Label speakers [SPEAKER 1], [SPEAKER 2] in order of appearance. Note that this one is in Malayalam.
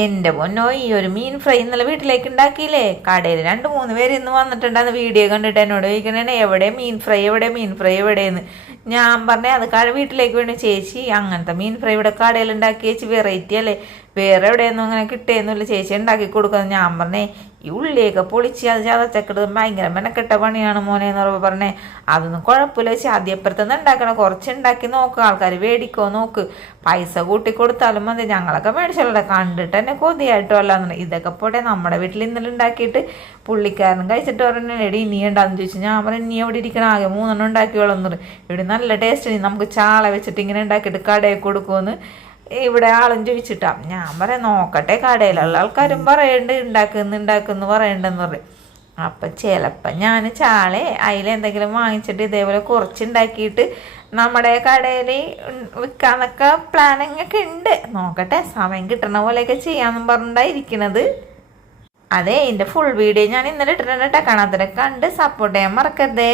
[SPEAKER 1] എന്റെ പൊന്നോ ഈ ഒരു മീൻ ഫ്രൈ ഇന്നലെ വീട്ടിലേക്ക് ഉണ്ടാക്കിയില്ലേ? കടയിൽ രണ്ട് മൂന്ന് പേര് ഇന്ന് വന്നിട്ടുണ്ടെന്ന് വീഡിയോ കണ്ടിട്ട് എന്നോട് ചോദിക്കണേ എവിടെ മീൻ ഫ്രൈ എവിടെ മീൻ ഫ്രൈ എവിടെയെന്ന്? ഞാൻ പറഞ്ഞേ അത് വീട്ടിലേക്ക് വേണ്ടി ചേച്ചി അങ്ങനത്തെ മീൻ ഫ്രൈ ഇവിടെ കടയിൽ ഉണ്ടാക്കി ചേച്ചി വെറൈറ്റി അല്ലേ? വേറെ എവിടെയൊന്നും അങ്ങനെ കിട്ടിയെന്നില്ല ചേച്ചി ഉണ്ടാക്കി കൊടുക്കുന്നത് ഞാൻ പറഞ്ഞേ ഈ ഉള്ളിയൊക്കെ പൊളിച്ച് അത് ചതച്ചക്കെടുത്ത് ഭയങ്കര മെനക്കെട്ട പണിയാണ് മോനെ എന്ന് പറയുമ്പോൾ പറഞ്ഞേ അതൊന്നും കുഴപ്പമില്ല ചേച്ചി. ആദ്യപ്പുറത്തുനിന്ന് ഉണ്ടാക്കണം കുറച്ച് ഉണ്ടാക്കി നോക്ക് ആൾക്കാർ മേടിക്കോ നോക്ക്. പൈസ കൂട്ടി കൊടുത്താലും മതി. ഞങ്ങളൊക്കെ മേടിച്ചല്ലോ കണ്ടിട്ട് തന്നെ കൊതിയായിട്ടോ അല്ലാന്ന് ഇതൊക്കെ പോട്ടെ നമ്മുടെ വീട്ടിൽ ഇന്നലെ ഉണ്ടാക്കിയിട്ട് പുള്ളിക്കാരൻ കഴിച്ചിട്ട് പറഞ്ഞു എടി നീ ഉണ്ടാകുന്നു ചോദിച്ചു. ഞാൻ പറഞ്ഞു നീ എവിടെ ഇരിക്കണം? ആകെ മൂന്നെണ്ണം ഉണ്ടാക്കിയോളന്നു ഇവിടെ നല്ല ടേസ്റ്റ് നമുക്ക് ചാള വെച്ചിട്ട് ഇങ്ങനെ ഉണ്ടാക്കിയിട്ട് കടയിൽ കൊടുക്കുമെന്ന് ഇവിടെ ആളും ചോദിച്ചിട്ടാ. ഞാൻ പറയാം നോക്കട്ടെ കടയിലുള്ള ആൾക്കാരും പറയണ്ട് ഉണ്ടാക്കുന്നു ഉണ്ടാക്കുന്നു പറയണ്ടെന്ന് പറയും. അപ്പം ചിലപ്പം ഞാൻ ചാളെ അതിലെന്തെങ്കിലും വാങ്ങിച്ചിട്ട് ഇതേപോലെ കുറച്ചുണ്ടാക്കിയിട്ട് നമ്മുടെ കടയിൽ വിൽക്കാന്നൊക്കെ പ്ലാനിങ്ങൊക്കെ ഉണ്ട് നോക്കട്ടെ സമയം കിട്ടണ പോലെയൊക്കെ ചെയ്യാമെന്നും പറഞ്ഞിട്ടായിരിക്കണത് അതെ എന്റെ ഫുൾ വീഡിയോ ഞാൻ ഇന്നലെ ഇട്ടിട്ടുണ്ട് കേട്ടോ. കാണാത്തവരെ കണ്ട് സപ്പോർട്ട് ചെയ്യാൻ മറക്കരുതേ.